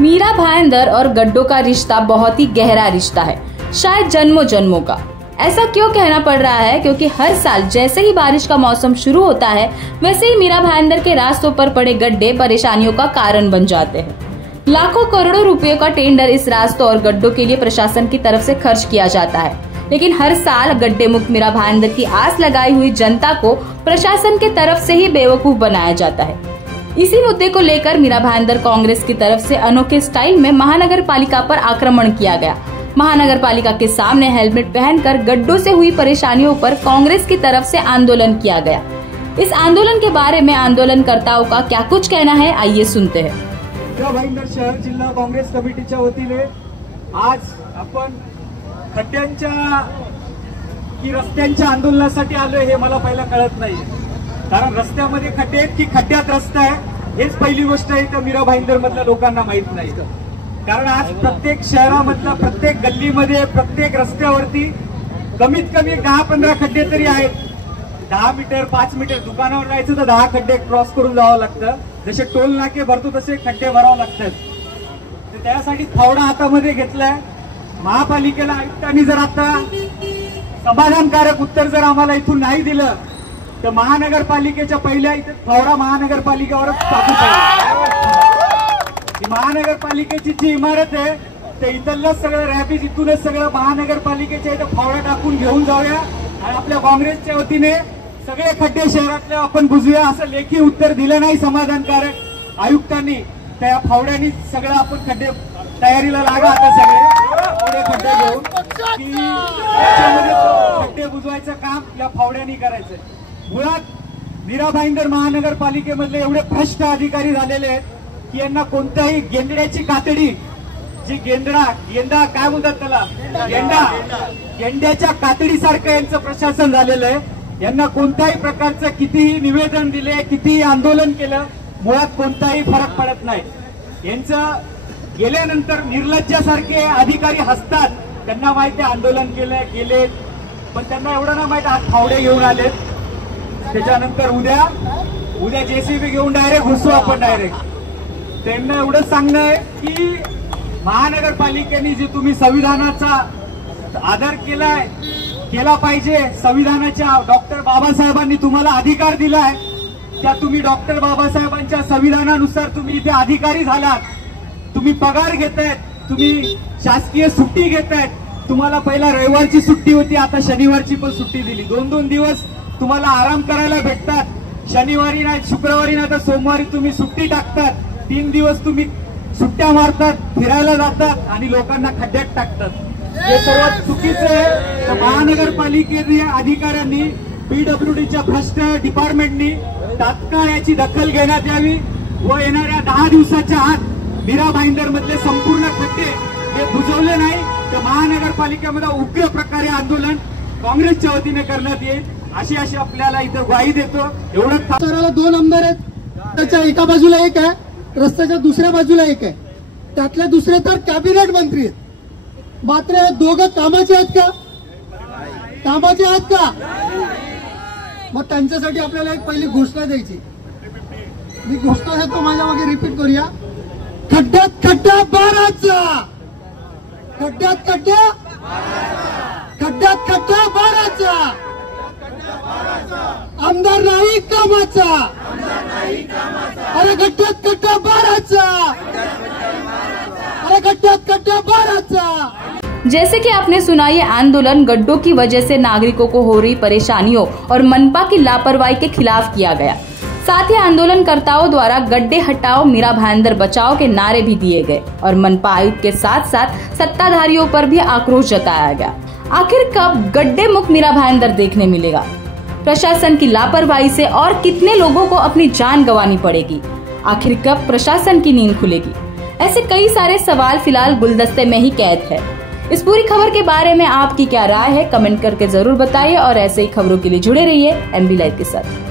मीरा भाईंदर और गड्ढों का रिश्ता बहुत ही गहरा रिश्ता है, शायद जन्मों जन्मों का। ऐसा क्यों कहना पड़ रहा है? क्योंकि हर साल जैसे ही बारिश का मौसम शुरू होता है, वैसे ही मीरा भाईंदर के रास्तों पर पड़े गड्ढे परेशानियों का कारण बन जाते हैं। लाखों करोड़ों रुपयों का टेंडर इस रास्तों और गड्ढों के लिए प्रशासन की तरफ से खर्च किया जाता है, लेकिन हर साल गड्ढे मुक्त मीरा भाईंदर की आस लगाई हुई जनता को प्रशासन की तरफ से ही बेवकूफ बनाया जाता है। इसी मुद्दे को लेकर मीरा भाईंदर कांग्रेस की तरफ से अनोखे स्टाइल में महानगर पालिका पर आक्रमण किया गया। महानगर पालिका के सामने हेलमेट पहनकर गड्ढों से हुई परेशानियों पर कांग्रेस की तरफ से आंदोलन किया गया। इस आंदोलन के बारे में आंदोलनकर्ताओं का क्या कुछ कहना है, आइए सुनते हैं। मीरा भाईंदर शहर जिल्हा काँग्रेस कमिटीच्या वतीने आज आपण खड्ड्यांच्या की रस्त्यांच्या आंदोलनासाठी आलोय हे मला पहिला कळत नाही, कारण रस्त्यामध्ये खड्डे आहेत की खड्ड्यात रस्ता आहे हेच पहिली गोष्ट आहे तर मीरा भाईंदर मधल्या लोकांना माहित नाही। कारण आज प्रत्येक शहरामधल्या प्रत्येक गल्लीमध्ये प्रत्येक रस्त्यावरती कमीत कमी 10-15 खड्डे तरी आहेत। 10 मीटर 5 मीटर दुकानावर जायचं तर 10 खड्डे क्रॉस करून जावं लागतं, जसे टोल नाके भरतो तसे खड्डे भरावं लागतात। तर त्यासाठी फावडा हातामध्ये घेतलाय। महापालिकेला आयुक्तांनी जर आता समाधानकारक उत्तर जर आम्हाला इथून नाही दिलं तर महानगरपालिकेच्या पहिल्या इथे फावडा महानगरपालिकेवरच टाकू पाहिजे। महानगरपालिकेची जी इमारत आहे ते इथलंच सगळं रॅबीज इथूनच सगळं महानगरपालिकेच्या इथं फावडा टाकून घेऊन जाऊया आणि आपल्या काँग्रेसच्या वतीने सगळे खड्डे शहरातले आपण बुजूया, असं लेखी उत्तर दिलं नाही समाधानकारक आयुक्तांनी। त्या फावड्यानी सगळं आपण खड्डे तयारीला लागा आता सगळे खड्डे घेऊन की त्याच्यामध्ये खड्डे बुजवायचं काम या फावड्यानी करायचं। मुळात मीरा भाईंदर महानगरपालिकेमधले एवढे भ्रष्ट अधिकारी झालेले आहेत की यांना कोणत्याही गेंड्याची कातडी जी गेंडा काय बोलतात त्याला गेंड्याच्या कातडीसारखं यांचं प्रशासन झालेलं आहे। यांना कोणत्याही प्रकारचं कितीही निवेदन दिले कितीही आंदोलन केलं मुळात कोणताही फरक पडत नाही। यांचं गेल्यानंतर निर्लज्जासारखे अधिकारी हसतात, त्यांना माहिती आंदोलन केले पण त्यांना एवढं ना माहिती आज फावडे घेऊन आलेत, त्याच्यानंतर उद्या जेसीबी घेऊन डायरेक्ट घुसू आपण डायरेक्ट। त्यांना एवढंच सांगणं आहे की महानगरपालिकेने जे तुम्ही संविधानाचा आदर केला पाहिजे, संविधानाच्या डॉक्टर बाबासाहेबांनी तुम्हाला अधिकार दिलाय, त्या तुम्ही डॉक्टर बाबासाहेबांच्या संविधानानुसार तुम्ही इथे अधिकारी झालात, तुम्ही पगार घेतायत, तुम्ही शासकीय सुट्टी घेतायत। तुम्हाला पहिला रविवारची सुट्टी होती, आता शनिवारची पण सुट्टी दिली। 2-2 दिवस तुम्हाला आराम करायला भेटतात। शनिवारी नाही शुक्रवारी नाही तर सोमवारी तुम्ही सुट्टी टाकतात। 3 दिवस तुम्ही सुट्ट्या मारतात, फिरायला जातात आणि लोकांना खड्ड्यात टाकतात। हे सर्वात चुकीचं आहे। तर महानगरपालिकेने अधिकाऱ्यांनी पीडब्ल्यूडीच्या भ्रष्ट डिपार्टमेंटनी तात्काळ याची दखल घेण्यात यावी व येणाऱ्या 10 दिवसाच्या आत मीरा भाईंदर मधले संपूर्ण खड्डे हे बुजवले नाही तर महानगरपालिकेमध्ये उग्र प्रकारे आंदोलन काँग्रेसच्या वतीने करण्यात येईल अशी आपल्याला इथं ग्वाही देतो। एवढं 2 आमदार आहेत, त्याच्या एका बाजूला एक आहे, रस्त्याच्या दुसऱ्या बाजूला एक आहे, त्यातले दुसरे तर कॅबिनेट मंत्री आहेत। मात्र दोघं कामाचे आहेत का? कामाचे आहेत का? मग त्यांच्यासाठी आपल्याला एक पहिली घोषणा द्यायची। मी घोषणा देतो, माझ्या मागे रिपीट करूया। खड्ड्यात खड्डा बाराचा, खड्ड्यात खड्डा बाराचा, आमदार नाही कामाचा, अरे खड्ड्यात खड्डा बाराचा, अरे खड्ड्यात खड्डा बाराचा। जैसे कि आपने सुना, ये आंदोलन गड्ढों की वजह से नागरिकों को हो रही परेशानियों और मनपा की लापरवाही के खिलाफ किया गया। साथ ही आंदोलनकर्ताओं द्वारा गड्ढे हटाओ मीरा भाईंदर बचाओ के नारे भी दिए गए और मनपा आयुक्त के साथ साथ सत्ताधारियों पर भी आक्रोश जताया गया। आखिर कब गड्ढे मुक्त मीरा भाईंदर देखने मिलेगा? प्रशासन की लापरवाही से और कितने लोगों को अपनी जान गंवानी पड़ेगी? आखिर कब प्रशासन की नींद खुलेगी? ऐसे कई सारे सवाल फिलहाल गुलदस्ते में ही कैद है। इस पूरी खबर के बारे में आपकी क्या राय है, कमेंट करके जरूर बताइए और ऐसे ही खबरों के लिए जुड़े रहिए MB लाइव के साथ।